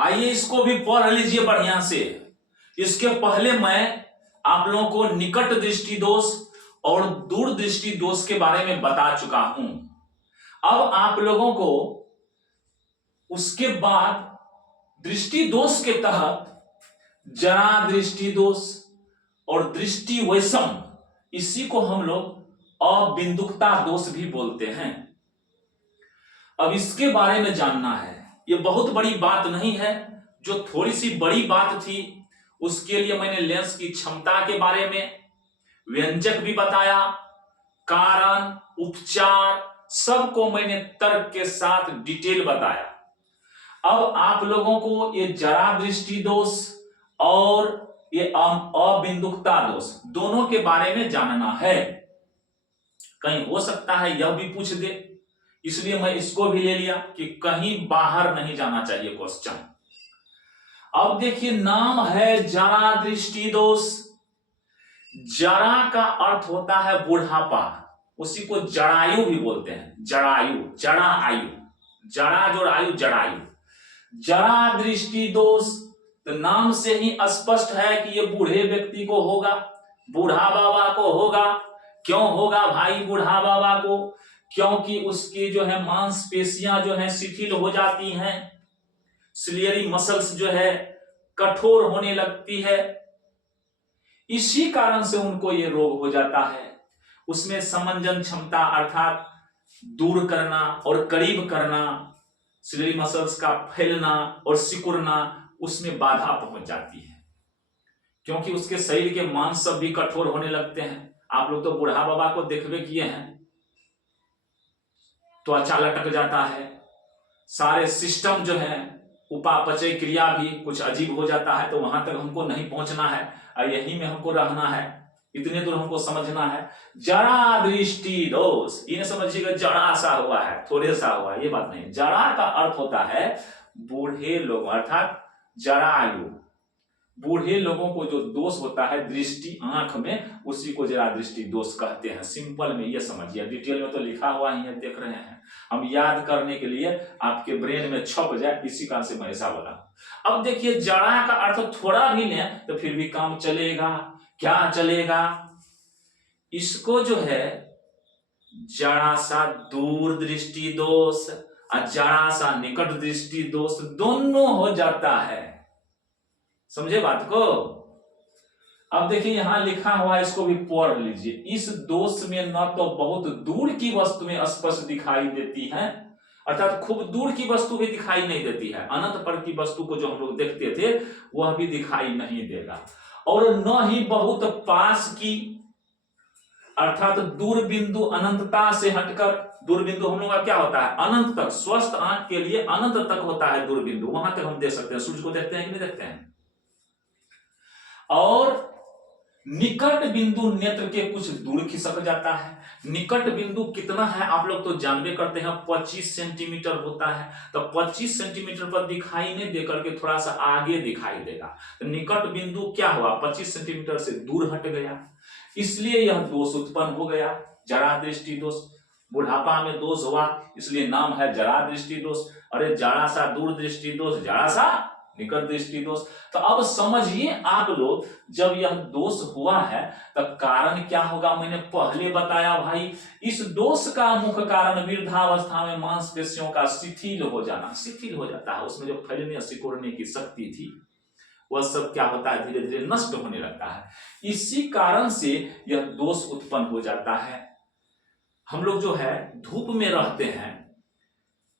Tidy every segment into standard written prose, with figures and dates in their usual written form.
आइए इसको भी पढ़ लीजिए बढ़िया से। इसके पहले मैं आप लोगों को निकट दृष्टि दोष और दूर दृष्टि दोष के बारे में बता चुका हूं। अब आप लोगों को उसके बाद दृष्टि दोष के तहत जरा दृष्टि दोष और दृष्टि वैषम, इसी को हम लोग अबिंदुकता दोष भी बोलते हैं। अब इसके बारे में जानना है। ये बहुत बड़ी बात नहीं है, जो थोड़ी सी बड़ी बात थी उसके लिए मैंने लेंस की क्षमता के बारे में व्यंजक भी बताया, कारण, उपचार, सबको मैंने तर्क के साथ डिटेल बताया। अब आप लोगों को ये जरा दृष्टि दोष और ये अबिंदुकता दोष दोनों के बारे में जानना है। कहीं हो सकता है यह भी पूछ दे, इसलिए मैं इसको भी ले लिया कि कहीं बाहर नहीं जाना चाहिए क्वेश्चन। अब देखिए, नाम है जरा दृष्टि दोष। जरा का अर्थ होता है बुढ़ापा, उसी को जरायु भी बोलते हैं। जरायु, जरा आयु, जरा जो आयु, जरायु। जरा दृष्टि दोष तो नाम से ही स्पष्ट है कि ये बूढ़े व्यक्ति को होगा, बूढ़ा बाबा को होगा। क्यों होगा भाई बूढ़ा बाबा को? क्योंकि उसकी जो है मांसपेशियां जो है शिथिल हो जाती हैं, सिलियरी मसल्स जो है कठोर होने लगती है, इसी कारण से उनको ये रोग हो जाता है। उसमें समंजन क्षमता अर्थात दूर करना और करीब करना, सिलियरी मसल्स का फैलना और सिकुड़ना, उसमें बाधा पहुंच जाती है, क्योंकि उसके शरीर के मांस सब भी कठोर होने लगते हैं। आप लोग तो बूढ़ा बाबा को देखबे किए हैं, त्वचा लटक जाता है, सारे सिस्टम जो है उपापचय क्रिया भी कुछ अजीब हो जाता है। तो वहां तक हमको नहीं पहुंचना है और यहीं में हमको रहना है, इतने दूर हमको समझना है। जरा दृष्टि दोष, ये समझिएगा जरा सा हुआ है, थोड़े सा हुआ है, ये बात नहीं। जरा का अर्थ होता है बूढ़े लोग, अर्थात जरायु। बूढ़े लोगों को जो दोष होता है दृष्टि आंख में, उसी को जरा दृष्टि दोष कहते हैं। सिंपल में ये समझिए, डिटेल में तो लिखा हुआ ही है, देख रहे हैं। हम याद करने के लिए आपके ब्रेन में छप जाए, इसी कारण से मैं ऐसा बोला। अब देखिए, जरा का अर्थ थोड़ा भी लें तो फिर भी काम चलेगा। क्या चलेगा? इसको जो है जरा सा दूर दृष्टि दोष और जरा सा निकट दृष्टि दोष दोनों हो जाता है। समझे बात को? अब देखिए यहां लिखा हुआ है, इसको भी पढ़ लीजिए। इस दोष में न तो बहुत दूर की वस्तु में स्पष्ट दिखाई देती है, अर्थात खूब दूर की वस्तु भी दिखाई नहीं देती है। अनंत पर की वस्तु को जो हम लोग देखते थे वह भी दिखाई नहीं देगा, और न ही बहुत पास की, अर्थात दूर बिंदु अनंतता से हटकर। दूर बिंदु हम लोग का क्या होता है? अनंत तक। स्वस्थ आंख के लिए अनंत तक होता है दूर बिंदु, वहां तक हम देख सकते हैं। सूर्य को देखते हैं कि नहीं देखते हैं? और निकट बिंदु नेत्र के कुछ दूर खिसक जाता है। निकट बिंदु कितना है आप लोग तो जानबे करते हैं, 25 सेंटीमीटर होता है। तो 25 सेंटीमीटर पर दिखाई नहीं देकर के थोड़ा सा आगे दिखाई देगा। तो निकट बिंदु क्या हुआ? 25 सेंटीमीटर से दूर हट गया, इसलिए यह दोष उत्पन्न हो गया, जरा दृष्टि दोष। बुढ़ापा में दोष हुआ, इसलिए नाम है जरा दृष्टि दोष। अरे जरा सा दूर दृष्टि दोष, जरा सा निकट दृष्टि दोष। तो अब समझिए आप लोग, जब यह दोष हुआ है तो कारण क्या होगा? मैंने पहले बताया भाई, इस दोष का मुख्य कारण वृद्धावस्था में मांसपेशियों का शिथिल हो जाना। शिथिल हो जाता है, उसमें जो फैलने सिकुड़ने की शक्ति थी वह सब क्या होता है? धीरे धीरे नष्ट होने लगता है। इसी कारण से यह दोष उत्पन्न हो जाता है। हम लोग जो है धूप में रहते हैं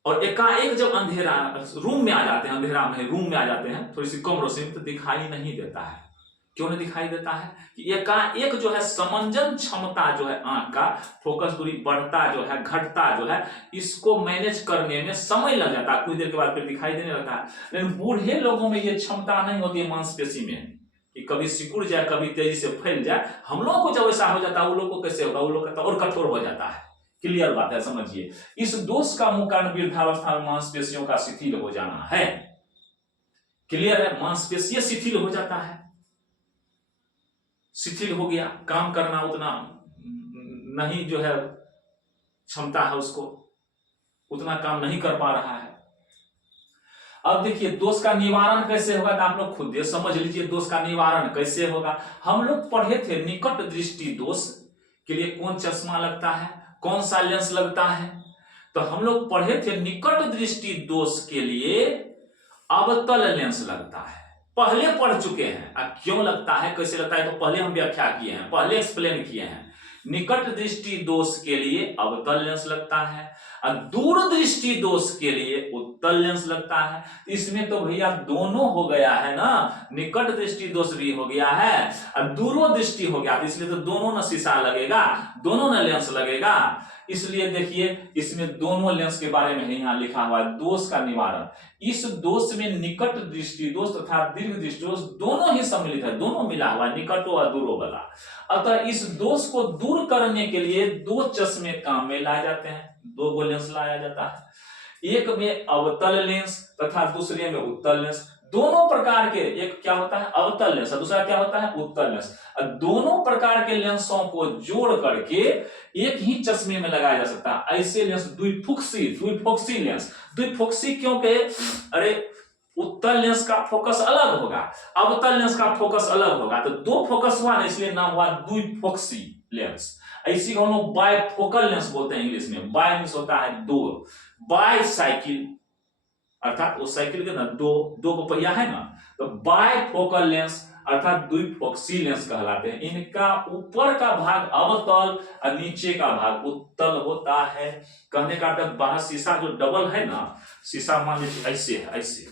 और एकाएक जब अंधेरा रूम में आ जाते हैं, अंधेरा में रूम में आ जाते हैं, थोड़ी सी कम रोशनी में, तो दिखाई नहीं देता है। क्यों नहीं दिखाई देता है? कि एकाएक जो है समंजन क्षमता जो है आंख का, फोकस दूरी बढ़ता जो है, घटता जो है, इसको मैनेज करने में समय लग जाता है। कुछ देर के बाद फिर दिखाई देने लगता है। लेकिन बूढ़े लोगों में ये क्षमता नहीं होती है मांसपेशी में कि कभी सिकुड़ जाए, कभी तेजी से फैल जाए। हम लोगों को जब ऐसा हो जाता है, वो लोग को कैसे होगा? वो लोग का और कठोर हो जाता है। क्लियर बात है, समझिए। इस दोष का मुख्य कारण वृद्धावस्था में मांसपेशियों का शिथिल हो जाना है। क्लियर है? मांसपेशियां शिथिल हो जाता है, शिथिल हो गया, काम करना उतना नहीं जो है क्षमता है, उसको उतना काम नहीं कर पा रहा है। अब देखिए दोष का निवारण कैसे होगा, तो आप लोग खुद ये समझ लीजिए दोष का निवारण कैसे होगा। हम लोग पढ़े थे निकट दृष्टि दोष के लिए कौन चश्मा लगता है, कौन सा लेंस लगता है। तो हम लोग पढ़े थे निकट दृष्टि दोष के लिए अवतल लेंस लगता है, पहले पढ़ चुके हैं। अब क्यों लगता है, कैसे लगता है, तो पहले हम व्याख्या किए हैं, पहले एक्सप्लेन किए हैं। निकट दृष्टि दोष के लिए अवतल लेंस लगता है और दूर दृष्टि दोष के लिए उत्तल लेंस लगता है। इसमें तो भैया दोनों हो गया है ना, निकट दृष्टि दोष भी हो गया है और दूरो दृष्टि हो गया, तो इसलिए तो दोनों न शीशा लगेगा, दोनों न लेंस लगेगा। इसलिए देखिए इसमें दोनों लेंस के बारे में यहाँ लिखा हुआ है दोष का निवारण। इस दोष में निकट दृष्टि दोष तथा दीर्घ दृष्टि दोष दोनों ही सम्मिलित है, दोनों मिला हुआ है, निकटो और दूरो वाला। अतः इस दोष को दूर करने के लिए दो चश्मे काम में लाए जाते हैं, दो गो लेंस लाया जाता है, एक में अवतल लेंस तथा दूसरे में उत्तल लेंस। दोनों प्रकार के, एक क्या होता है अवतल लेंस, दूसरा क्या होता है उत्तल लेंस। दोनों प्रकार के लेंसों को जोड़ करके एक ही चश्मे में लगाया जा सकता है। ऐसे लेंस द्विफोक्सी लेंस, द्विफोक्सी क्योंकि अरे उत्तल लेंस का फोकस अलग होगा, अवतल लेंस का फोकस अलग होगा, तो दो फोकस हुआ ना, इसलिए नाम हुआ द्विफोक्सी लेंस। ऐसी को हम लोग बायफोकल लेंस बोलते हैं इंग्लिश में। बाय मींस होता है दो, बाय साइकिल अर्थात वो साइकिल के ना दो को पहिया है ना, तो बायफोकल लेंस अर्थात द्विफोक्सी लेंस कहलाते हैं। इनका ऊपर का भाग अवतल और नीचे का भाग उत्तल होता है। कहने का अर्थ बाहर शीशा जो डबल है ना, शीशा मान लीजिए ऐसे है, ऐसे,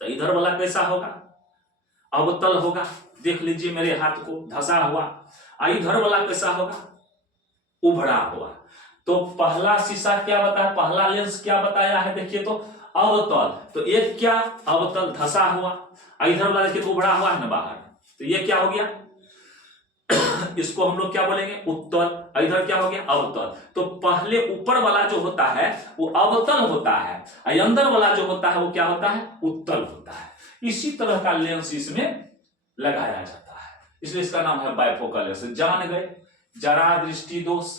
तो इधर वाला कैसा होगा अवतल होगा, देख लीजिए मेरे हाथ को धसा हुआ। इधर वाला कैसा होगा उभड़ा हुआ। तो पहला शीशा क्या बताया, पहला लेंस क्या बताया है, देखिए तो अवतल, तो एक क्या अवतल धसा हुआ, इधर वाला देखिए तो उभड़ा हुआ है ना बाहर, तो ये क्या हो गया इसको हम लोग क्या बोलेंगे उत्तल, इधर क्या हो गया अवतल। तो पहले ऊपर वाला जो होता है वो अवतल होता है, अंदर वाला जो होता है वो क्या होता है उत्तल होता है। इसी तरह का लेंस इसमें लगाया जाता है, इसलिए इसका नाम है बायफोकल लेंस। जान गए जरा दृष्टि दोष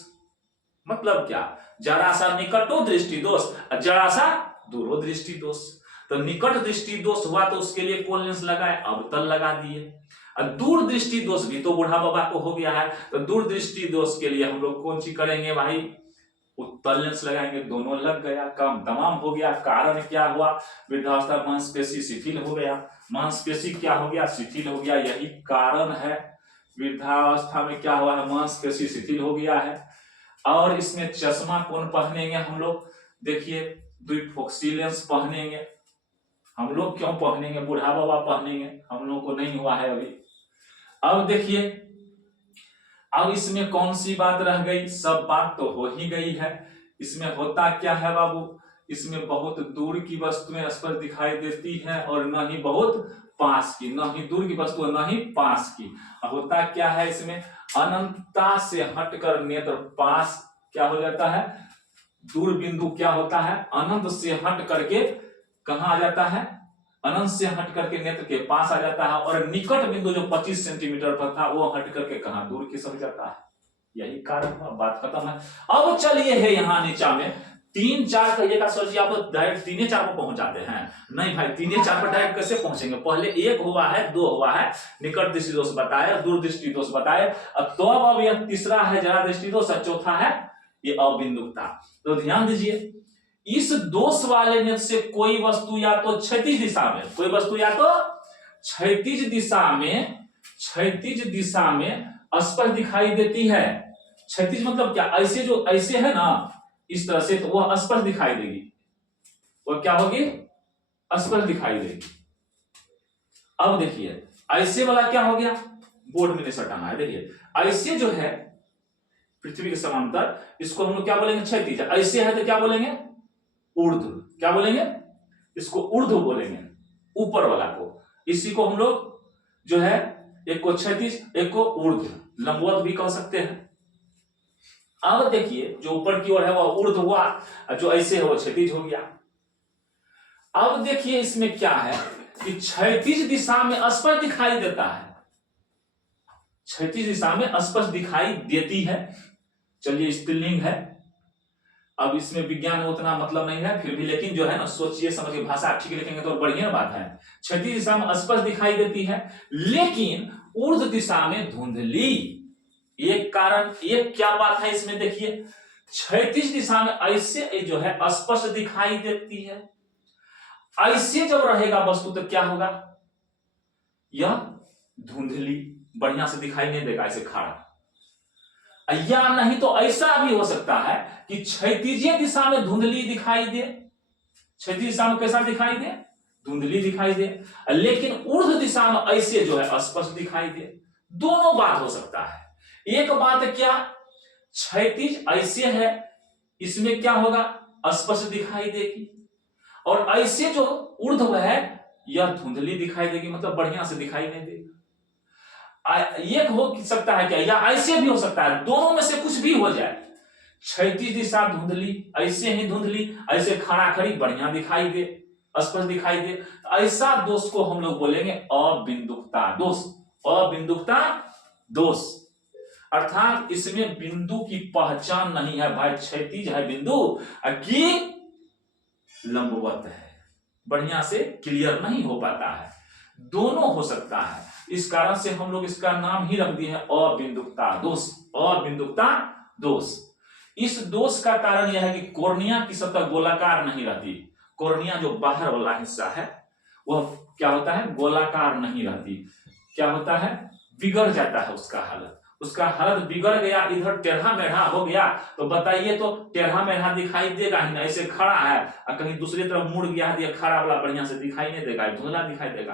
मतलब क्या, जरा सा निकटो दृष्टि दोष, जरा सा दूरो दृष्टि दोष। तो निकट दृष्टि दोष हुआ तो उसके लिए कौन लेंस लगाए, अवतल लगा दिए। और दूर दृष्टि दोष भी तो बूढ़ा बाबा को हो गया है, तो दूर दृष्टि दोष के लिए हम लोग कौन सी करेंगे भाई, उत्तल लेंस लगाएंगे। दोनों लग गया, काम तमाम हो गया। कारण क्या हुआ, वृद्धावस्था मांसपेशी शिथिल हो गया, मांसपेशी क्या हो गया शिथिल हो गया, यही कारण है। वृद्धावस्था में क्या हुआ है, मांसपेशी शिथिल हो गया है। और इसमें चश्मा कौन पहनेंगे हम लोग, देखिए द्विफोक्सी लेंस पहनेंगे। हम लोग क्यों पहनेंगे, बूढ़ा बाबा पहनेंगे, हम लोग को नहीं हुआ है अभी। अब देखिए अब इसमें कौन सी बात रह गई, सब बात तो हो ही गई है। इसमें होता क्या है बाबू, इसमें बहुत दूर की वस्तुएं स्पष्ट दिखाई देती हैं और न ही बहुत पास की, न ही दूर की वस्तु न ही पास की। होता क्या है इसमें, अनंतता से हटकर नेत्र पास क्या हो जाता है, दूर बिंदु क्या होता है अनंत से हट करके कहां आ जाता है, अनंत से हट करके नेत्र के पास आ जाता है। और निकट बिंदु जो 25 सेंटीमीटर पर था वो हट करके कहां दूर की सक जाता है। यही कारण हुआ, बात खत्म है। अब चलिए है यहाँ नीचा में 3-4 कहिएगा, सोचिए आप डायरेक्ट 3-4 पर पहुंच जाते हैं। नहीं भाई 3-4 पर डायरेक्ट कैसे पहुंचेंगे, पहले 1 हुआ है, 2 हुआ है, निकट दृष्टि दोष बताए, दूर दृष्टि दोष बताए, अब यह तीसरा है जरा दृष्टि दोष, चौथा है ये अबिंदुकता। तो ध्यान दीजिए इस दोष वाले नेत्र से कोई वस्तु या तो क्षैतिज दिशा में, कोई वस्तु या तो क्षैतिज दिशा में स्पष्ट दिखाई देती है। क्षैतिज मतलब क्या, ऐसे जो ऐसे है ना इस तरह से, तो वह स्पष्ट दिखाई देगी, वह क्या होगी स्पष्ट दिखाई देगी। अब देखिए ऐसे वाला क्या हो गया, बोर्ड में नहीं सटाना है, देखिए ऐसे जो है पृथ्वी के समांतर, इसको हम लोग क्या बोलेंगे क्षैतिज। ऐसे है तो क्या बोलेंगे ऊर्ध्व, क्या बोलेंगे इसको ऊर्ध्व बोलेंगे, ऊपर वाला को। इसी को हम लोग जो है एक को क्षैतिज एक को ऊर्ध्व, लंबवत भी कह सकते हैं। अब देखिए जो ऊपर की ओर है वह ऊर्ध्व हुआ, जो ऐसे है वो क्षैतिज हो गया। अब देखिए इसमें क्या है कि क्षैतिज दिशा में स्पष्ट दिखाई देता है, क्षैतिज दिशा में स्पष्ट दिखाई देती है। चलिए स्त्रीलिंग है, अब इसमें विज्ञान में उतना मतलब नहीं है फिर भी, लेकिन जो है ना सोचिए समझिए, भाषा ठीक लिखेंगे तो बढ़िया बात है। क्षैतिज दिशा में स्पष्ट दिखाई देती है, लेकिन ऊर्ध्व दिशा में धुंधली। एक कारण, एक क्या बात है इसमें देखिए, क्षैतिज दिशा में ऐसे जो है स्पष्ट दिखाई देती है, ऐसे जब रहेगा वस्तु तो क्या होगा, यह धुंधली, बढ़िया से दिखाई नहीं देगा ऐसे खड़ा। या नहीं तो ऐसा भी हो सकता है कि क्षैतिजीय दिशा में धुंधली दिखाई दे, क्षैतिज दिशा में कैसा दिखाई दे, धुंधली दिखाई दे, लेकिन ऊर्ध्व दिशा में ऐसे जो है स्पष्ट दिखाई दे। दोनों बात हो सकता है। एक बात क्या, क्षैतिज ऐसे है, इसमें क्या होगा, स्पष्ट दिखाई देगी, और ऐसे जो ऊर्ध्व है यह धुंधली दिखाई देगी, मतलब बढ़िया से दिखाई नहीं देगी। एक हो सकता है क्या, या ऐसे भी हो सकता है, दोनों में से कुछ भी हो जाए। क्षैतिज दिशा धुंधली, ऐसे ही धुंधली, ऐसे खड़ा खड़ी बढ़िया दिखाई दे, स्पष्ट दिखाई दे, ऐसा दोष को हम लोग बोलेंगे अबिंदुकता दोष। अबिंदुकता दोष अर्थात इसमें बिंदु की पहचान नहीं है भाई, क्षैतिज है बिंदु कि लंबवत है, बढ़िया से क्लियर नहीं हो पाता है, दोनों हो सकता है। इस कारण से हम लोग इसका नाम ही रख दिए हैं अबिंदुकता दोष। अबिंदुकता दोष, इस दोष का कारण यह है कि कॉर्निया की सतह गोलाकार नहीं रहती। कॉर्निया जो बाहर वाला हिस्सा है वह क्या होता है, गोलाकार नहीं रहती, क्या होता है, बिगड़ जाता है उसका हालत। उसका हालत बिगड़ गया, इधर टेढ़ा मेढ़ा हो गया तो बताइए, तो टेढ़ा मेढ़ा दिखाई देगा ही ना, ऐसे खड़ा है और कहीं दूसरी तरफ मुड़ गया है, खड़ा वाला बढ़िया से दिखाई नहीं देगा, धुंधला दिखाई देगा।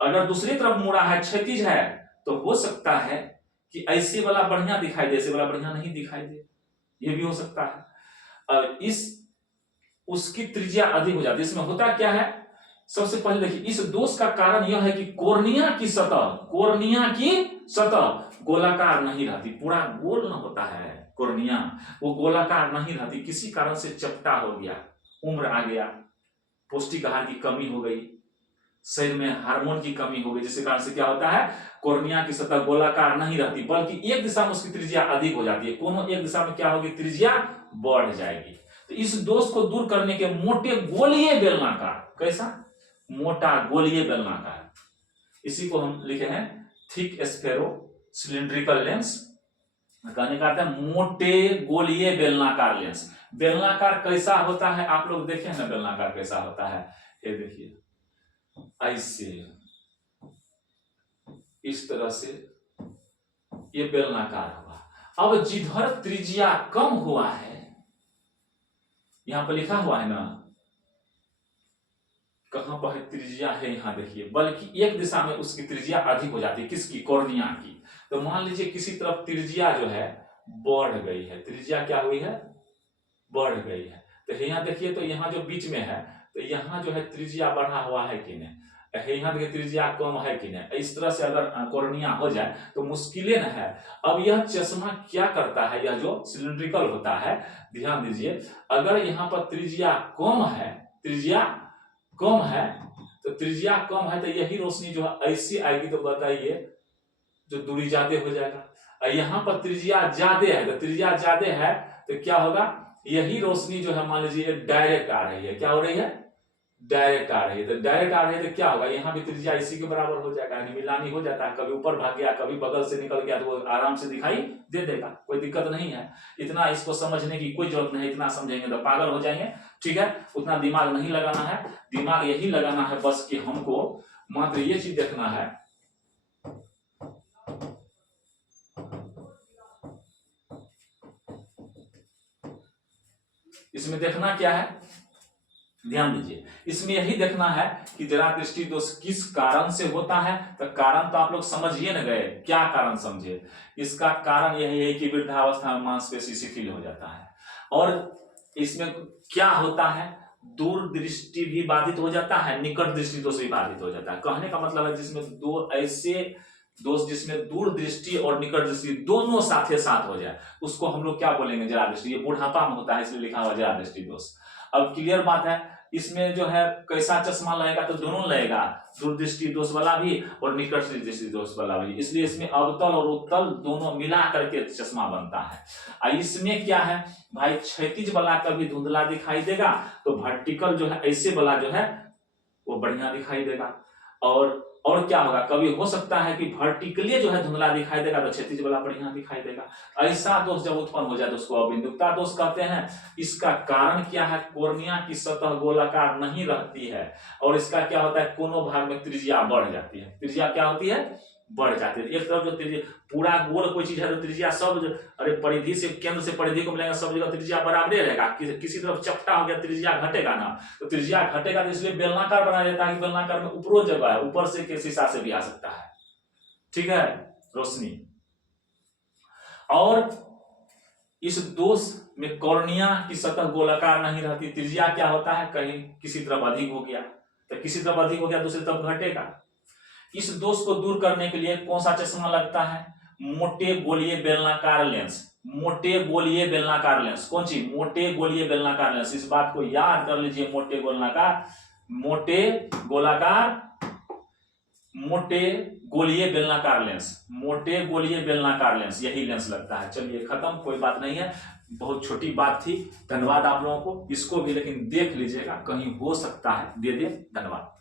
अगर दूसरी तरफ मुड़ा है, क्षैतिज है, तो हो सकता है कि ऐसे वाला बढ़िया दिखाई दे, ऐसे वाला बढ़िया नहीं दिखाई दे, ये भी हो सकता है। इस उसकी त्रिज्या अधिक हो जाती है। इसमें होता क्या है, सबसे पहले देखिए, इस दोष का कारण यह है कि कॉर्निया की सतह गोलाकार नहीं रहती, पूरा गोल न होता है कॉर्निया, वो गोलाकार नहीं रहती, किसी कारण से चपटा हो गया, उम्र आ गया, पौष्टिक आहार की कमी हो गई, शरीर में हार्मोन की कमी हो गई, जिसके कारण से क्या होता है, कॉर्निया की सतह गोलाकार नहीं रहती, बल्कि एक दिशा में उसकी त्रिज्या अधिक हो जाती है, कोनो एक दिशा में क्या होगी, त्रिज्या बढ़ जाएगी। तो इस दोष को दूर करने के मोटे गोलीय बेलनाकार, कैसा, मोटा गोलीय बेलनाकार, इसी को हम लिखे हैं थिक स्फेरो सिलिंड्रिकल लेंस। कहने का अर्थ है मोटे गोलीय बेलनाकार लेंस। बेलनाकार कैसा होता है, आप लोग देखे ना बेलनाकार कैसा होता है, ये देखिए ऐसे, इस तरह से ये बेलनाकार हुआ। अब जिधर त्रिज्या कम हुआ है, यहां पर लिखा हुआ है ना, कहां पर त्रिज्या है, यहां देखिए, बल्कि एक दिशा में उसकी त्रिज्या अधिक हो जाती है, किसकी, कॉर्निया की। तो मान लीजिए किसी तरफ त्रिज्या जो है बढ़ गई है, त्रिज्या क्या हुई है, बढ़ गई है, तो यहाँ देखिए, तो यहाँ जो बीच में है, तो यहाँ जो है त्रिज्या बढ़ा हुआ है कि नहीं, यहाँ देखिए त्रिज्या कम है कि नहीं। इस तरह से अगर कॉर्निया हो जाए तो मुश्किलें न है। अब यह चश्मा क्या करता है, यह जो सिलिंड्रिकल होता है, ध्यान दीजिए, अगर यहाँ पर त्रिज्या कम है, त्रिज्या कम है, तो त्रिज्या कम है तो यही रोशनी जो है ऐसी आएगी, तो बताइए जो दूरी ज्यादा हो जाएगा। यहाँ पर त्रिज्या ज्यादा है, तो त्रिज्या ज्यादा है तो क्या होगा, यही रोशनी जो है मान लीजिए डायरेक्ट आ रही है, क्या हो रही है, डायरेक्ट आ रही है, तो डायरेक्ट आ रही है तो क्या होगा, यहाँ भी त्रिज्या इसी के बराबर हो जाएगा, मिलानी हो जाता है, कभी ऊपर भाग गया कभी बगल से निकल गया, तो वो आराम से दिखाई दे देगा, कोई दिक्कत नहीं है। इतना इसको समझने की कोई जरूरत नहीं, इतना समझेंगे तो पागल हो जाएंगे, ठीक है, उतना दिमाग नहीं लगाना है। दिमाग यही लगाना है बस कि हमको मात्र ये चीज देखना है, इसमें देखना क्या है, ध्यान दीजिए, इसमें यही देखना है कि जरा दृष्टि दोष किस कारण से होता है। तो कारण तो आप लोग समझिए न गए, क्या कारण समझे, इसका कारण यही है कि वृद्धावस्था में मांसपेशी शिथिल हो जाता है, और इसमें क्या होता है, दूर दृष्टि भी बाधित हो जाता है, निकट दृष्टि दोष भी बाधित हो जाता है। कहने का मतलब है जिसमें दो ऐसे दोष जिसमें दूर दृष्टि और निकट दृष्टि दोनों साथे साथ हो जाए, उसको हम लोग क्या बोलेंगे, जरा दृष्टि। ये बुढ़ापा में होता है इसलिए लिखा हुआ जरा दृष्टि दोष। अब क्लियर बात है, इसमें जो है कैसा चश्मा लगेगा, तो दोनों लगेगा, दूरदृष्टि दोष वाला भी और निकट दृष्टि दोष वाला भी, इसलिए इसमें अवतल और उत्तल दोनों मिला करके चश्मा बनता है। और इसमें क्या है भाई, क्षैतिज वाला कभी धुंधला दिखाई देगा, तो वर्टिकल जो है ऐसे वाला जो है वो बढ़िया दिखाई देगा। और क्या होगा, कभी हो सकता है कि वर्टिकली जो है धुंधला दिखाई देगा, तो क्षैतिज वाला बढ़िया दिखाई देगा। ऐसा दोष जब उत्पन्न हो जाए तो उसको अबिंदुकता दोष कहते हैं। इसका कारण क्या है, कोर्निया की सतह गोलाकार नहीं रहती है, और इसका क्या होता है, कोनो भाग में त्रिज्या बढ़ जाती है। त्रिज्या क्या होती है, बढ़ जाती है। एक तरफ जो त्रिज्या पूरा गोल कोई चीज है तो त्रिज्या सब अरे परिधि से केंद्र से परिधि को मिलेगा, सब जगह त्रिज्या बराबर रहेगा। किसी तरफ चपटा हो गया त्रिज्या घटेगा ना, तो त्रिज्या घटेगा, तो इसलिए बेलनाकार बनाया जाता है कि बेलनाकार में ऊपरों जगह है, ऊपर से किस हिसाब से भी आ सकता है। ठीक है रोशनी। और इस दोष में कॉर्निया की सतह गोलाकार नहीं रहती, त्रिज्या क्या होता है, कहीं किसी तरफ अधिक हो गया, तो किसी तरफ अधिक हो गया दूसरी तरफ घटेगा। इस दोष को दूर करने के लिए कौन सा चश्मा लगता है, मोटे गोलीय बेलनाकार लेंस। मोटे गोलीय बेलनाकार लेंस, कौन सी, मोटे गोलीय बेलनाकार लेंस। इस बात को याद कर लीजिए, मोटे गोलाकार, मोटे गोलाकार, मोटे गोलीय बेलनाकार लेंस, मोटे गोलीय बेलनाकार लेंस, यही लेंस लगता है। चलिए खत्म, कोई बात नहीं है, बहुत छोटी बात थी। धन्यवाद आप लोगों को, इसको भी लेकिन देख लीजिएगा, कहीं हो सकता है दे दे। धन्यवाद।